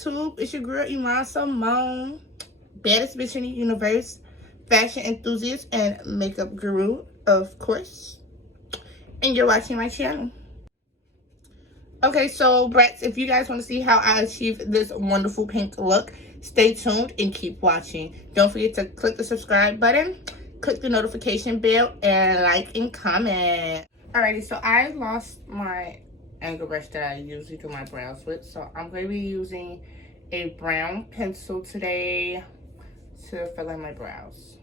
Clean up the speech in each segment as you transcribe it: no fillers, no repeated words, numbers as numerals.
YouTube? It's your girl Iman Simone, baddest bitch in the universe, fashion enthusiast, and makeup guru, of course. And you're watching my channel. Okay, so brats, if you guys want to see how I achieve this wonderful pink look, stay tuned and keep watching. Don't forget to click the subscribe button, click the notification bell, and like and comment. Alrighty, so I lost my angle brush that I usually do my brows with, so I'm going to be using a brown pencil today to fill in my brows.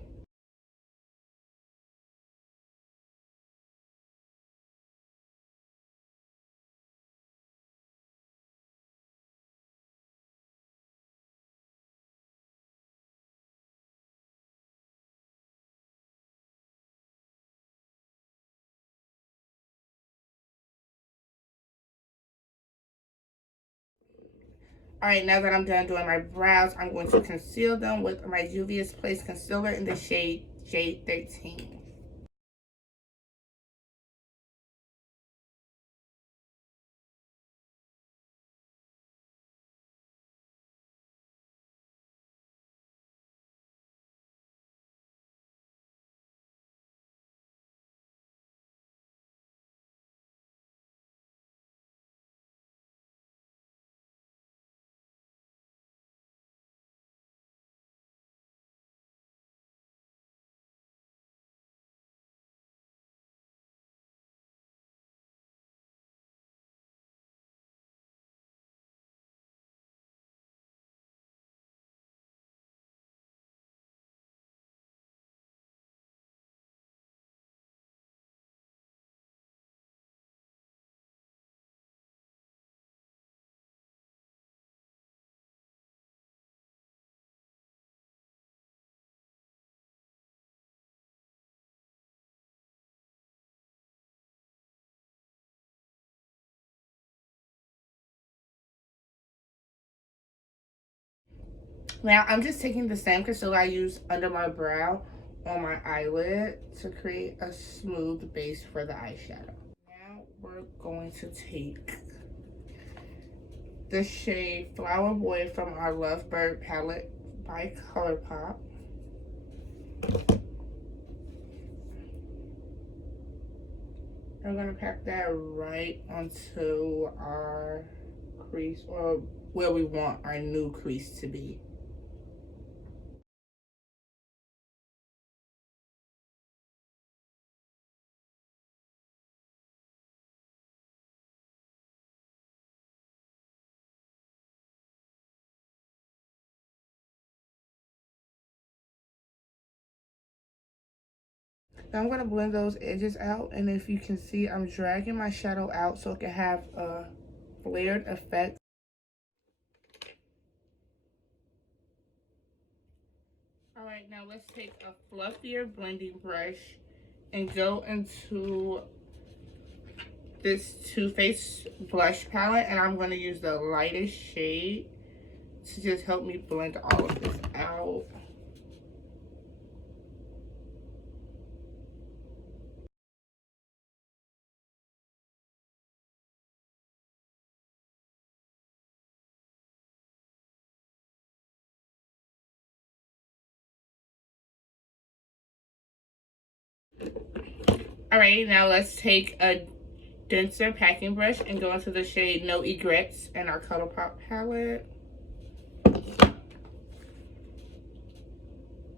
Alright, now that I'm done doing my brows, I'm going to conceal them with my Juvia's Place Concealer in the shade Jade 13. Now, I'm just taking the same concealer I used under my brow on my eyelid to create a smooth base for the eyeshadow. Now, we're going to take the shade Flower Boy from our Lovebird palette by ColourPop. I'm going to pack that right onto our crease, or where we want our new crease to be. Now I'm going to blend those edges out, and if you can see, I'm dragging my shadow out so it can have a flared effect. Alright, now let's take a fluffier blending brush and go into this Too Faced blush palette, and I'm going to use the lightest shade to just help me blend all of this out. Alright, now let's take a denser packing brush and go into the shade No Egrets in our ColourPop palette.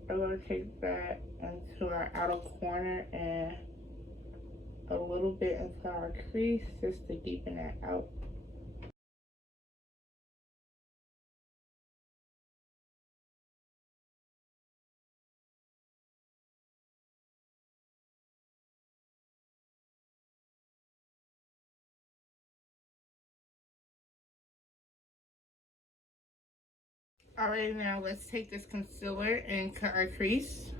I'm going to take that into our outer corner and a little bit into our crease just to deepen that out. Alright, now let's take this concealer and cut our crease.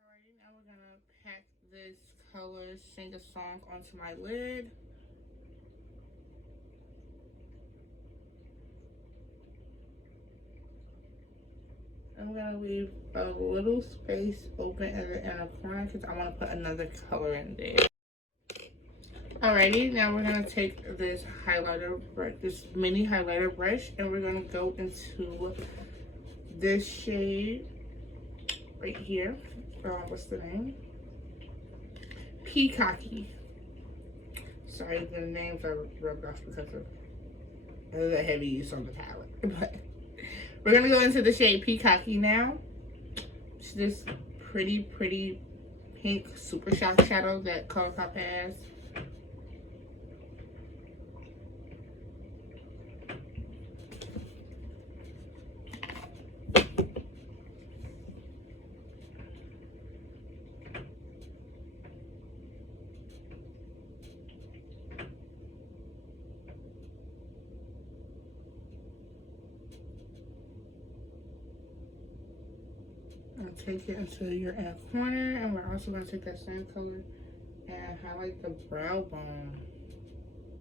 Alright, now we're gonna pack this color Sing a Song onto my lid. I'm gonna leave a little space open in the inner corner because I want to put another color in there. Alrighty, now we're gonna take this highlighter brush, this mini highlighter brush, and we're gonna go into this shade right here. What's the name? Peacocky. Sorry, the names are rubbed off because of the heavy use on the palette. But we're gonna go into the shade Peacocky now. It's this pretty pink super shock shadow that ColourPop has. Take it into your inner corner, and we're also going to take that same color and highlight the brow bone.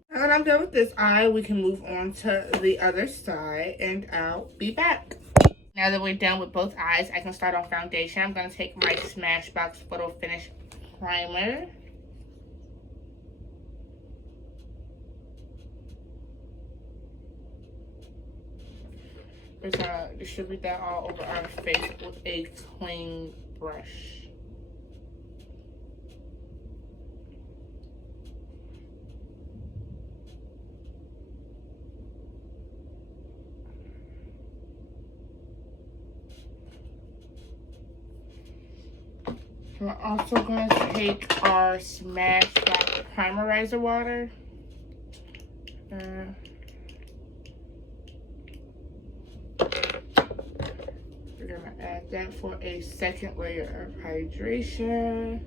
Now that I'm done with this eye, we can move on to the other side, and I'll be back. Now that we're done with both eyes, I can start on foundation. I'm going to take my Smashbox Photo Finish Primer. We're gonna distribute that all over our face with a clean brush. We're also going to take our Smashbox Primerizer water. We're gonna add that for a second layer of hydration.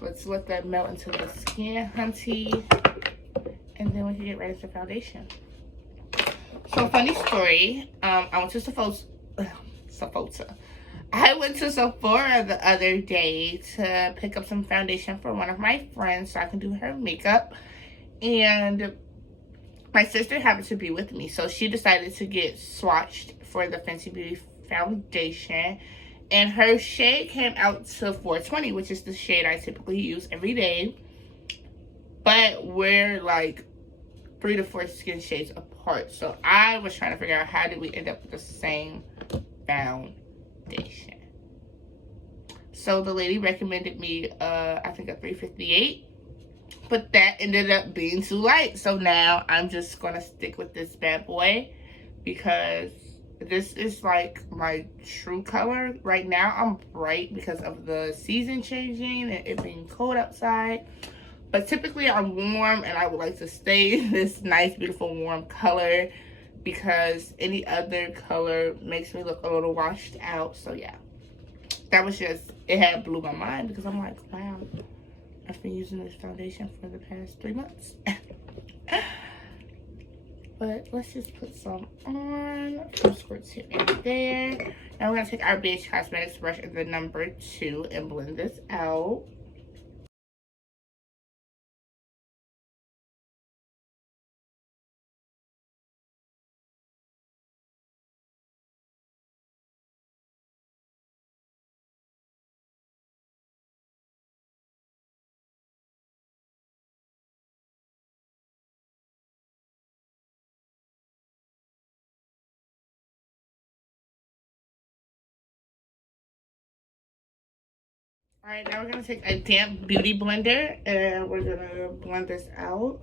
Let's let that melt into the skin, hunty, and then we can get ready for foundation. So, funny story, I went to Sephora. I went to Sephora the other day to pick up some foundation for one of my friends so I can do her makeup. And my sister happened to be with me, so she decided to get swatched for the Fenty Beauty foundation. And her shade came out to 420, which is the shade I typically use every day. But we're like 3 to 4 skin shades apart. So I was trying to figure out how did we end up with the same foundation. So the lady recommended me, I think a 358. But that ended up being too light. So now I'm just going to stick with this bad boy because this is like my true color. Right now I'm bright because of the season changing and it being cold outside. But typically I'm warm and I would like to stay this nice, beautiful, warm color because any other color makes me look a little washed out. So yeah, that was just, it had blew my mind because I'm like, wow, I've been using this foundation for the past 3 months. But let's just put some on. Some squirts here and there. Now we're going to take our BH Cosmetics brush and the number 2 and blend this out. Alright, now we're going to take a damp beauty blender and we're going to blend this out.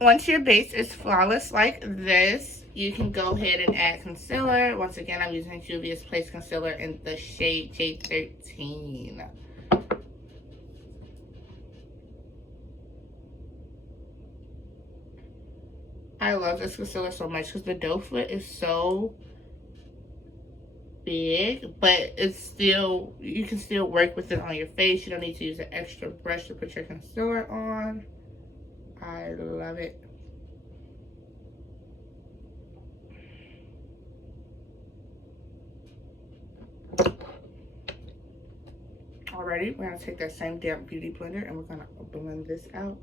Once your base is flawless like this, you can go ahead and add concealer. Once again, I'm using Juvia's Place Concealer in the shade J13. I love this concealer so much because the doe foot is so big, but it's still, you can still work with it on your face. You don't need to use an extra brush to put your concealer on. I love it. Alrighty, we're gonna take that same damp beauty blender and we're gonna blend this out.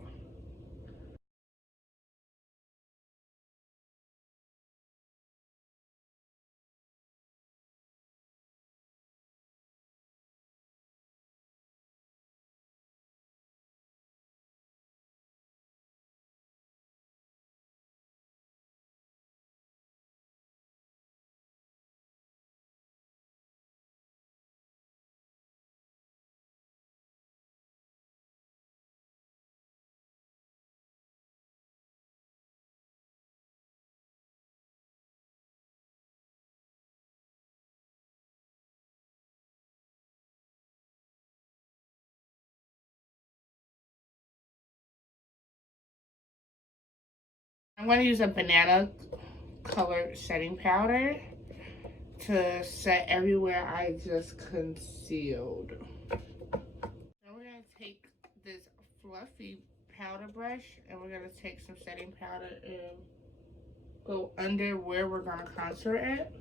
I'm going to use a banana colored setting powder to set everywhere I just concealed. Now we're going to take this fluffy powder brush and we're going to take some setting powder and go under where we're going to contour it.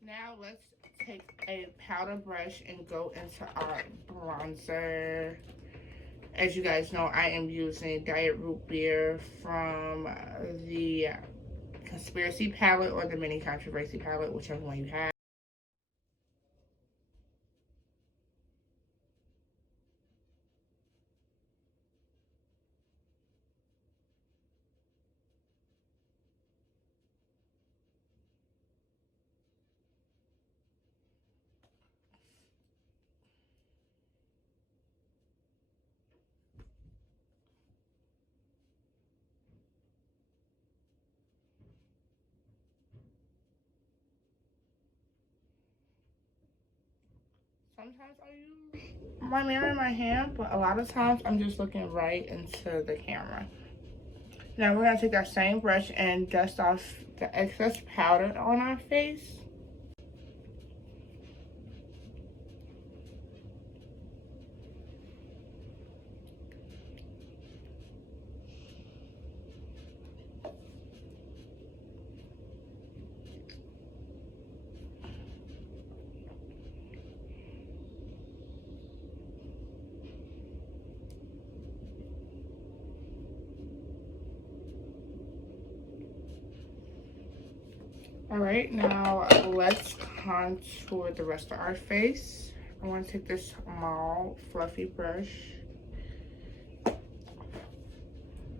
Now let's take a powder brush and go into our bronzer. As you guys know, I am using Diet Root Beer from the Conspiracy palette or the Mini Controversy palette, whichever one you have. Sometimes I use my mirror in my hand, but a lot of times I'm just looking right into the camera. Now we're gonna take that same brush and dust off the excess powder on our face. All right, now let's contour the rest of our face. I want to take this small fluffy brush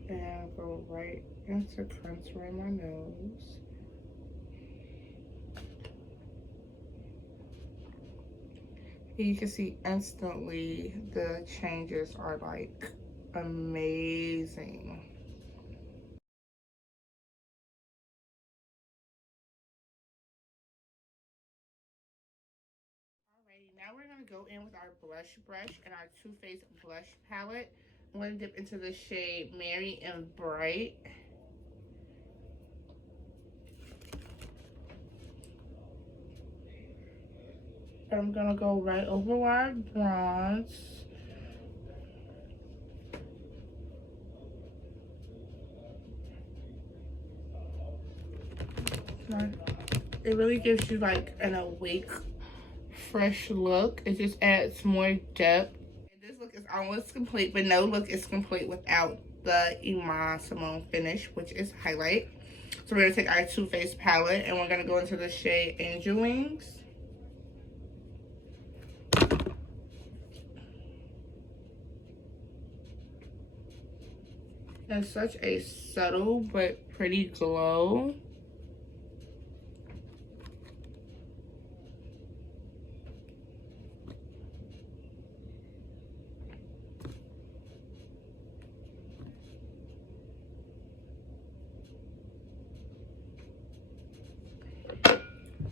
and go right into contouring my nose. You can see instantly the changes are like amazing. Alrighty, now we're gonna go in with our blush brush and our Too Faced blush palette. I'm gonna dip into the shade Merry and Bright. I'm gonna go right over where I bronze. It really gives you like an awake, fresh look. It just adds more depth. And this look is almost complete, but no look is complete without the Iman Simone finish, which is highlight. So we're gonna take our Too Faced palette and we're gonna go into the shade Angel Wings. It's such a subtle but pretty glow.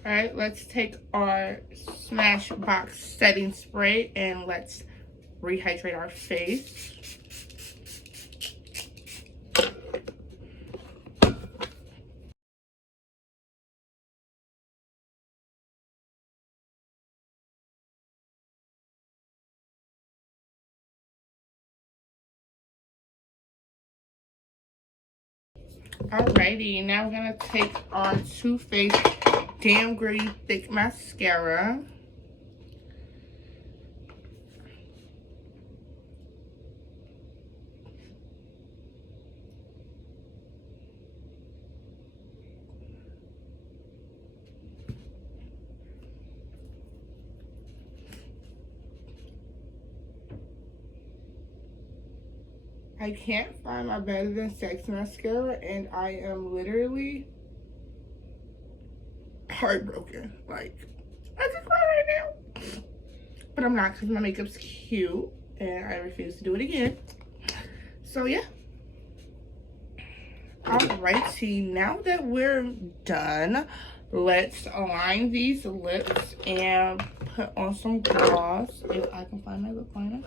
All right, let's take our Smashbox setting spray and let's rehydrate our face. Alrighty, now we're gonna take our Too Faced Damn Gritty Thick Mascara. I can't find my Better Than Sex mascara, and I am literally heartbroken. Like, I could cry right now. But I'm not, because my makeup's cute, and I refuse to do it again. So, yeah. Alrighty, now that we're done, let's align these lips and put on some gloss, if I can find my lip liner.